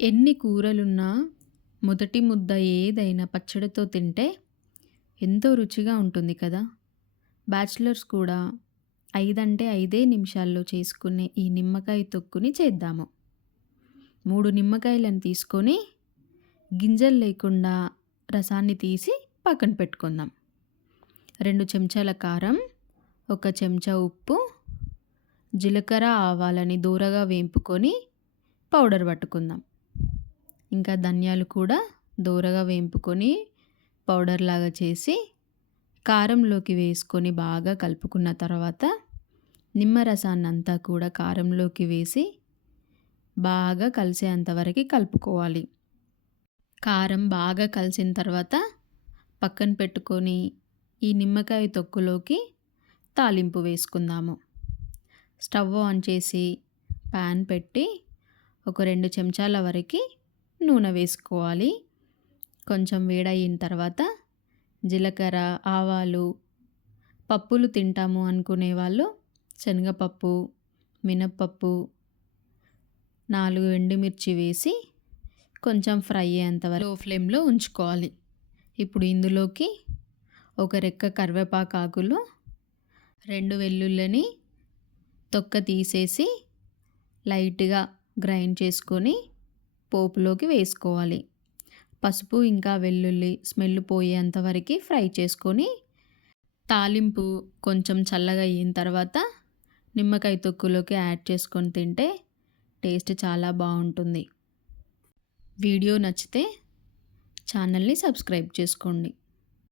ఎన్ని కూరలున్నా మొదటి ముద్ద ఏదైనా పచ్చడితో తింటే ఎంతో రుచిగా ఉంటుంది కదా. బ్యాచిలర్స్ కూడా ఐదంటే ఐదే నిమిషాల్లో చేసుకునే ఈ నిమ్మకాయ తొక్కుని చేద్దాము. మూడు నిమ్మకాయలను తీసుకొని గింజలు లేకుండా రసాన్ని తీసి పక్కన పెట్టుకుందాం. రెండు చెంచాల కారం ఒక చెంచా ఉప్పు జీలకర్ర ఆవాలని దూరగా వేంపుకొని పౌడర్ పట్టుకుందాం. ఇంకా ధనియాలు కూడా దూరగా వేంపుకొని పౌడర్ లాగా చేసి కారంలోకి వేసుకొని బాగా కలుపుకున్న తర్వాత నిమ్మరసాన్ని అంతా కూడా కారంలోకి వేసి బాగా కలిసేంతవరకు కలుపుకోవాలి. కారం బాగా కలిసిన తర్వాత పక్కన పెట్టుకొని ఈ నిమ్మకాయ తొక్కులోకి తాలింపు వేసుకుందాము. స్టవ్ ఆన్ చేసి ప్యాన్ పెట్టి ఒక రెండు చెంచాల వరకు నూనె వేసుకోవాలి. కొంచెం వేడయిన తర్వాత జీలకర్ర ఆవాలు పప్పులు తింటాము అనుకునే వాళ్ళు శనగపప్పు మినప్పప్పు నాలుగు ఎండుమిర్చి వేసి కొంచెం ఫ్రై అయ్యేంతవరకు లో ఫ్లేమ్లో ఉంచుకోవాలి. ఇప్పుడు ఇందులోకి ఒక రెక్క కరివేపాకు ఆకులు రెండు వెల్లుల్లిని తొక్క తీసేసి లైట్గా గ్రైండ్ చేసుకొని పోపులోకి వేసుకోవాలి. పసుపు ఇంకా వెల్లుల్లి స్మెల్ పోయేంత వరకు ఫ్రై చేసుకొని తాలింపు కొంచెం చల్లగా అయిన తర్వాత నిమ్మకాయ తొక్కులోకి యాడ్ చేసుకొని తింటే టేస్ట్ చాలా బాగుంటుంది. వీడియో నచ్చితే ఛానల్ని సబ్స్క్రైబ్ చేసుకోండి.